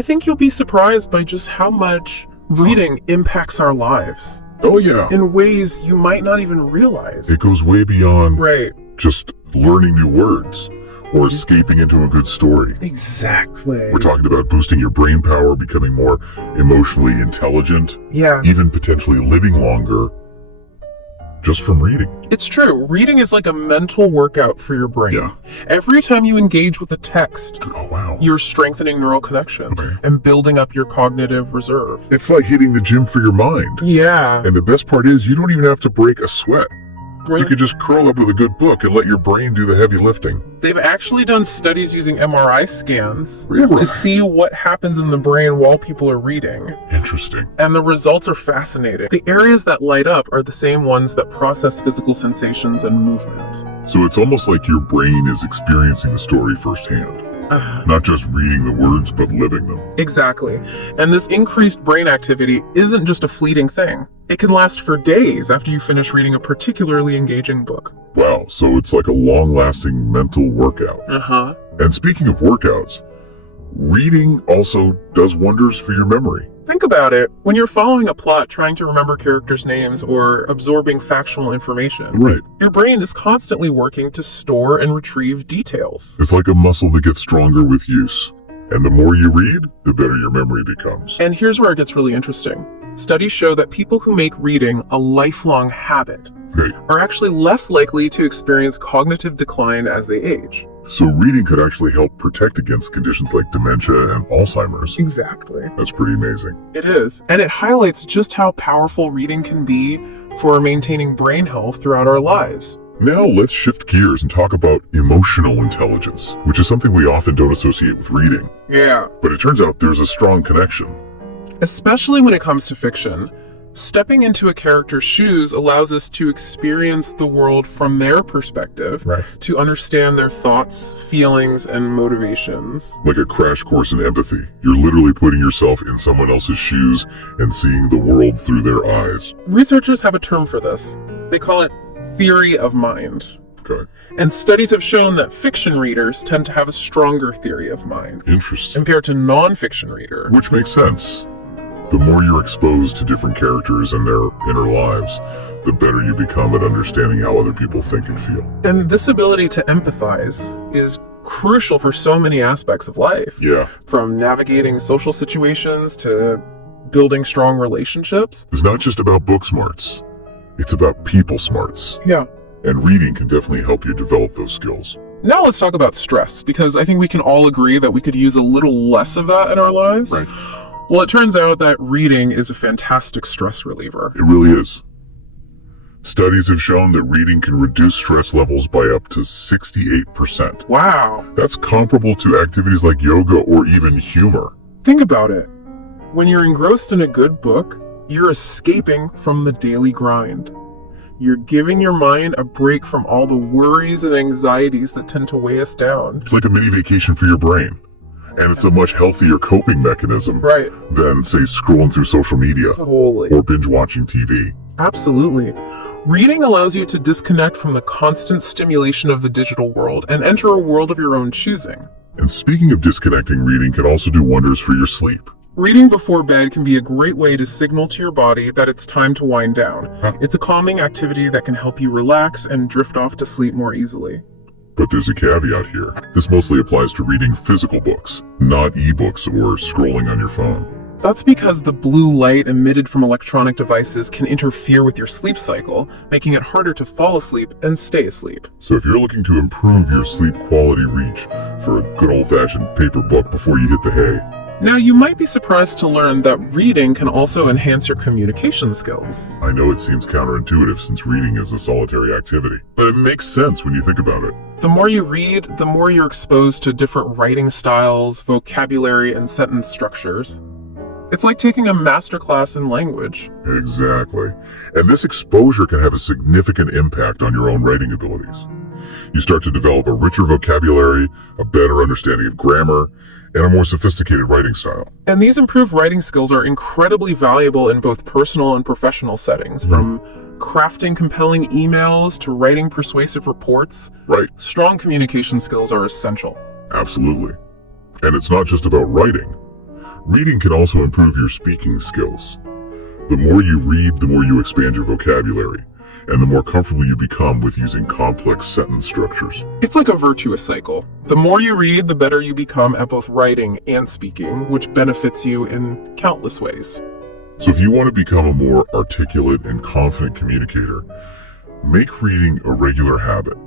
I think you'll be surprised by just how much reading impacts our lives Oh yeah. in ways you might not even realize. It goes way beyond Right. just learning new words or escaping into a good story. Exactly. We're talking about boosting your brain power, becoming more emotionally intelligent, Yeah. even potentially living longer just from reading. It's true. Reading is like a mental workout for your brain. Yeah. Every time you engage with a text, Oh wow. you're strengthening neural connections Okay. and building up your cognitive reserve. It's like hitting the gym for your mind. Yeah. And the best part is you don't even have to break a sweat. You Right. could just curl up with a good book and let your brain do the heavy lifting. They've actually done studies using MRI scans Really? to see what happens in the brain while people are reading. Interesting. And the results are fascinating. The areas that light up are the same ones that process physical sensations and movement. So it's almost like your brain is experiencing the story firsthand. Not just reading the words, but living them. Exactly. And this increased brain activity isn't just a fleeting thing. It can last for days after you finish reading a particularly engaging book. Wow, so it's like a long-lasting mental workout. Uh-huh. And speaking of workouts, reading also does wonders for your memory. Think about it. When you're following a plot, trying to remember characters' names or absorbing factual information, Right. your brain is constantly working to store and retrieve details. It's like a muscle that gets stronger with use. And the more you read, the better your memory becomes. And here's where it gets really interesting. Studies show that people who make reading a lifelong habit Right. are actually less likely to experience cognitive decline as they age. So reading could actually help protect against conditions like dementia and Alzheimer's. Exactly. That's pretty amazing. It is. And it highlights just how powerful reading can be for maintaining brain health throughout our lives. Now let's shift gears and talk about emotional intelligence, which is something we often don't associate with reading. Yeah. But it turns out there's a strong connection. Especially when it comes to fiction, stepping into a character's shoes allows us to experience the world from their perspective, Right. to understand their thoughts, feelings, and motivations. Like a crash course in empathy. You're literally putting yourself in someone else's shoes and seeing the world through their eyes. Researchers have a term for this. They call it theory of mind. Okay. And studies have shown that fiction readers tend to have a stronger theory of mind Interesting. compared to non-fiction readers. Which makes sense. The more you're exposed to different characters and their inner lives, the better you become at understanding how other people think and feel. And this ability to empathize is crucial for so many aspects of life. Yeah. From navigating social situations to building strong relationships. It's not just about book smarts. It's about people smarts. Yeah. And reading can definitely help you develop those skills. Now let's talk about stress, because I think we can all agree that we could use a little less of that in our lives. Right. Well, it turns out that reading is a fantastic stress reliever. It really is. Studies have shown that reading can reduce stress levels by up to 68%. Wow. That's comparable to activities like yoga or even humor. Think about it. When you're engrossed in a good book, you're escaping from the daily grind. You're giving your mind a break from all the worries and anxieties that tend to weigh us down. It's like a mini vacation for your brain. And it's a much healthier coping mechanism Right. than, say, scrolling through social media Totally. or binge watching TV. Absolutely. Reading allows you to disconnect from the constant stimulation of the digital world and enter a world of your own choosing. And speaking of disconnecting, reading can also do wonders for your sleep. Reading before bed can be a great way to signal to your body that it's time to wind down. Huh. It's a calming activity that can help you relax and drift off to sleep more easily. But there's a caveat here. This mostly applies to reading physical books, not ebooks or scrolling on your phone. That's because the blue light emitted from electronic devices can interfere with your sleep cycle, making it harder to fall asleep and stay asleep. So if you're looking to improve your sleep quality, reach for a good old-fashioned paper book before you hit the hay. Now, you might be surprised to learn that reading can also enhance your communication skills. I know it seems counterintuitive since reading is a solitary activity, but it makes sense when you think about it. The more you read, the more you're exposed to different writing styles, vocabulary, and sentence structures. It's like taking a masterclass in language. Exactly. And this exposure can have a significant impact on your own writing abilities. You start to develop a richer vocabulary, a better understanding of grammar, and a more sophisticated writing style. And these improved writing skills are incredibly valuable in both personal and professional settings, from crafting compelling emails to writing persuasive reports. Right. Strong communication skills are essential. Absolutely. And it's not just about writing. Reading can also improve your speaking skills. The more you read, the more you expand your vocabulary, and the more comfortable you become with using complex sentence structures. It's like a virtuous cycle. The more you read, the better you become at both writing and speaking, which benefits you in countless ways. So if you want to become a more articulate and confident communicator, make reading a regular habit.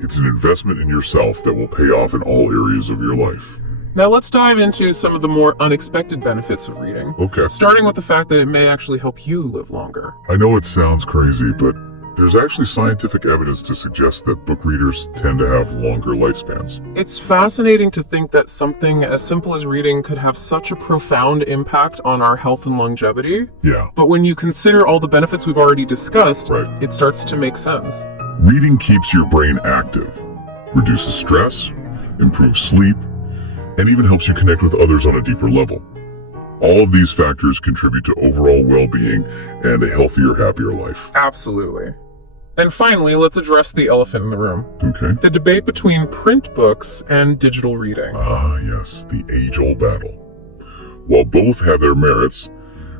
It's an investment in yourself that will pay off in all areas of your life. Now let's dive into some of the more unexpected benefits of reading. Okay. Starting with the fact that it may actually help you live longer. I know it sounds crazy, but there's actually scientific evidence to suggest that book readers tend to have longer lifespans. It's fascinating to think that something as simple as reading could have such a profound impact on our health and longevity. Yeah. But when you consider all the benefits we've already discussed, Right. it starts to make sense. Reading keeps your brain active, reduces stress, improves sleep, and even helps you connect with others on a deeper level. All of these factors contribute to overall well-being and a healthier, happier life. Absolutely. And finally, let's address the elephant in the room. Okay. The debate between print books and digital reading. Ah, yes, the age-old battle. While both have their merits,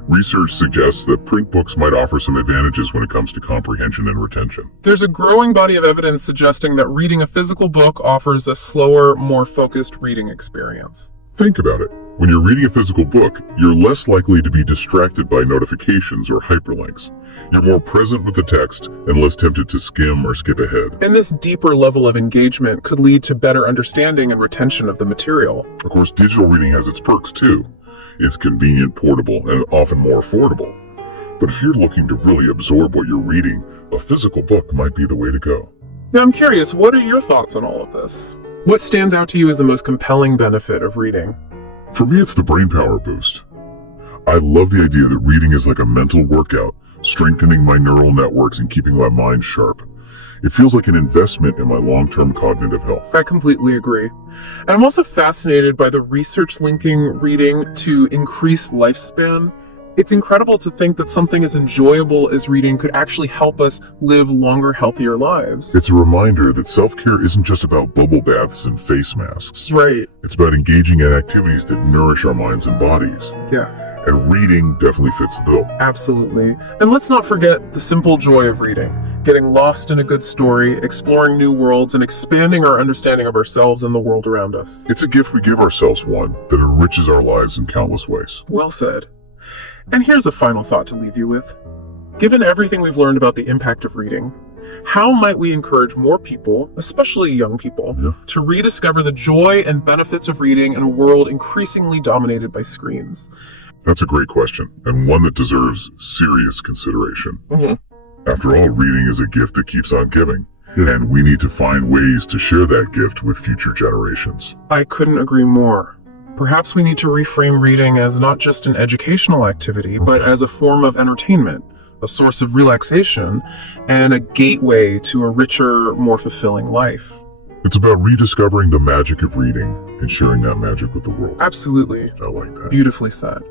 research suggests that print books might offer some advantages when it comes to comprehension and retention. There's a growing body of evidence suggesting that reading a physical book offers a slower, more focused reading experience. Think about it. When you're reading a physical book, you're less likely to be distracted by notifications or hyperlinks. You're more present with the text and less tempted to skim or skip ahead. And this deeper level of engagement could lead to better understanding and retention of the material. Of course, digital reading has its perks too. It's convenient, portable, and often more affordable. But if you're looking to really absorb what you're reading, a physical book might be the way to go. Now I'm curious, what are your thoughts on all of this? What stands out to you as the most compelling benefit of reading? For me, it's the brain power boost. I love the idea that reading is like a mental workout, strengthening my neural networks and keeping my mind sharp. It feels like an investment in my long-term cognitive health. I completely agree. And I'm also fascinated by the research linking reading to increased lifespan. It's incredible to think that something as enjoyable as reading could actually help us live longer, healthier lives. It's a reminder that self-care isn't just about bubble baths and face masks. Right. It's about engaging in activities that nourish our minds and bodies. Yeah. And reading definitely fits the bill. Absolutely. And let's not forget the simple joy of reading. Getting lost in a good story, exploring new worlds, and expanding our understanding of ourselves and the world around us. It's a gift we give ourselves, one that enriches our lives in countless ways. Well said. And here's a final thought to leave you with. Given everything we've learned about the impact of reading, how might we encourage more people, especially young people, to rediscover the joy and benefits of reading in a world increasingly dominated by screens? That's a great question, and one that deserves serious consideration. After all, reading is a gift that keeps on giving, and we need to find ways to share that gift with future generations. I couldn't agree more. Perhaps we need to reframe reading as not just an educational activity, but as a form of entertainment, a source of relaxation, and a gateway to a richer, more fulfilling life. It's about rediscovering the magic of reading and sharing that magic with the world. Absolutely. I like that. Beautifully said.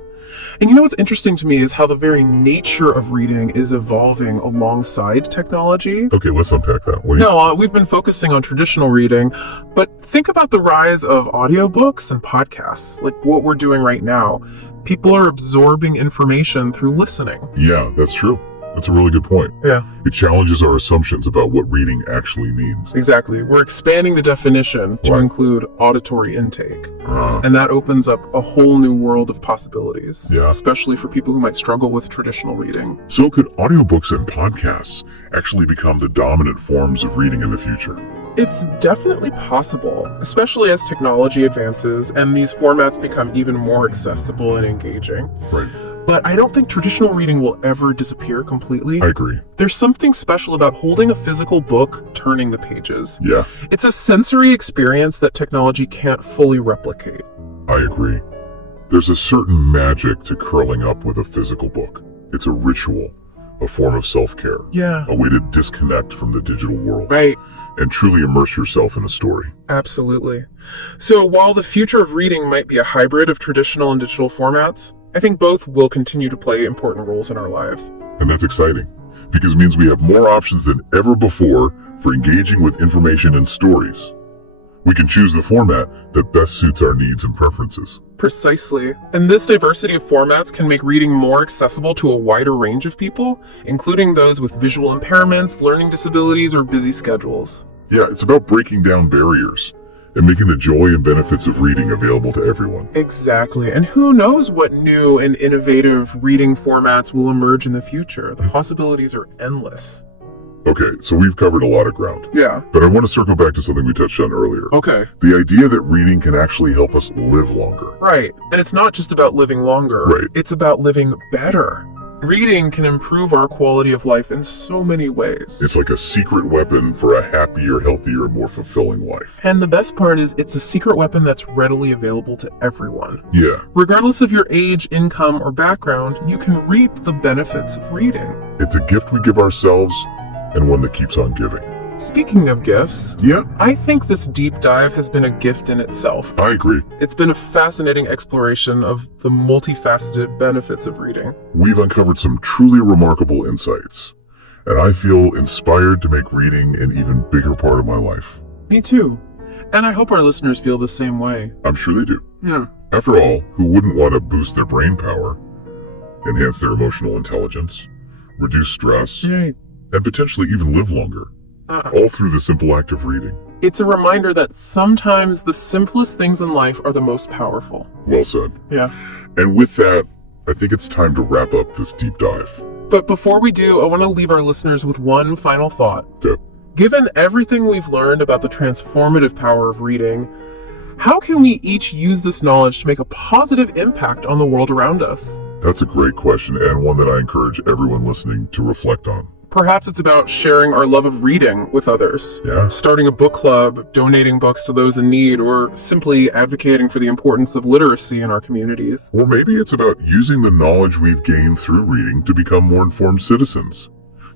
And you know what's interesting to me is how the very nature of reading is evolving alongside technology. Okay, let's unpack that. We've been focusing on traditional reading, but think about the rise of audiobooks and podcasts, like what we're doing right now. People are absorbing information through listening. Yeah, that's true. That's a really good point. Yeah. It challenges our assumptions about what reading actually means. Exactly. We're expanding the definition to include auditory intake. And that opens up a whole new world of possibilities, especially for people who might struggle with traditional reading. So could audiobooks and podcasts actually become the dominant forms of reading in the future? It's definitely possible, especially as technology advances and these formats become even more accessible and engaging. Right. But I don't think traditional reading will ever disappear completely. I agree. There's something special about holding a physical book, turning the pages. Yeah. It's a sensory experience that technology can't fully replicate. I agree. There's a certain magic to curling up with a physical book. It's a ritual, a form of self-care. Yeah. A way to disconnect from the digital world. Right. And truly immerse yourself in a story. Absolutely. So while the future of reading might be a hybrid of traditional and digital formats, I think both will continue to play important roles in our lives. And that's exciting, because it means we have more options than ever before for engaging with information and stories. We can choose the format that best suits our needs and preferences. Precisely. And this diversity of formats can make reading more accessible to a wider range of people, including those with visual impairments, learning disabilities, or busy schedules. Yeah, it's about breaking down barriers and making the joy and benefits of reading available to everyone. Exactly. And who knows what new and innovative reading formats will emerge in the future? The possibilities are endless. Okay, so we've covered a lot of ground. Yeah. But I want to circle back to something we touched on earlier. Okay. The idea that reading can actually help us live longer. Right. And it's not just about living longer. Right. It's about living better. Reading can improve our quality of life in so many ways. It's like a secret weapon for a happier, healthier, more fulfilling life. And the best part is it's a secret weapon that's readily available to everyone. Yeah, Regardless of your age, income, or background, you can reap the benefits of reading. it's a gift we give ourselves and one that keeps on giving. Speaking of gifts, Yeah, I think this deep dive has been a gift in itself. I agree. It's been a fascinating exploration of the multifaceted benefits of reading. We've uncovered some truly remarkable insights, and I feel inspired to make reading an even bigger part of my life. Me too. And I hope our listeners feel the same way. I'm sure they do. Yeah. After all, who wouldn't want to boost their brain power, enhance their emotional intelligence, reduce stress, Right. and potentially even live longer, all through the simple act of reading? It's a reminder that sometimes the simplest things in life are the most powerful. Well said. Yeah. And with that, I think it's time to wrap up this deep dive. But before we do, I want to leave our listeners with one final thought. Yep. Given everything we've learned about the transformative power of reading, how can we each use this knowledge to make a positive impact on the world around us? That's a great question, and one that I encourage everyone listening to reflect on. Perhaps it's about sharing our love of reading with others. Yeah. Starting a book club, donating books to those in need, or simply advocating for the importance of literacy in our communities. Or maybe it's about using the knowledge we've gained through reading to become more informed citizens,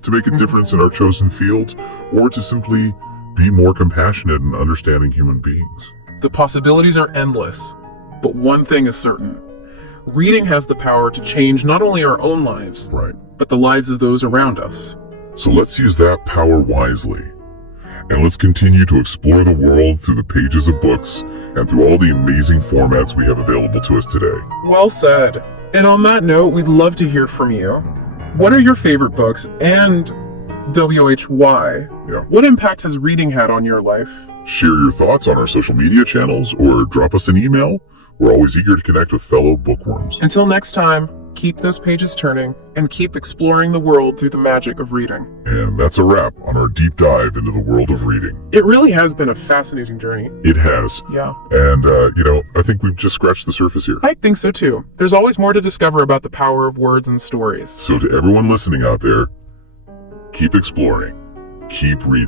to make a difference in our chosen fields, or to simply be more compassionate and understanding human beings. The possibilities are endless, but one thing is certain. Reading has the power to change not only our own lives, Right. but the lives of those around us. So let's use that power wisely. And let's continue to explore the world through the pages of books and through all the amazing formats we have available to us today. Well said. And on that note, we'd love to hear from you. What are your favorite books, and why? Yeah. What impact has reading had on your life? Share your thoughts on our social media channels or drop us an email. We're always eager to connect with fellow bookworms. Until next time, keep those pages turning and keep exploring the world through the magic of reading. And that's a wrap on our deep dive into the world of reading. It really has been a fascinating journey. It has. Yeah, And, I think we've just scratched the surface here. I think so too. There's always more to discover about the power of words and stories. So to everyone listening out there, keep exploring, keep reading.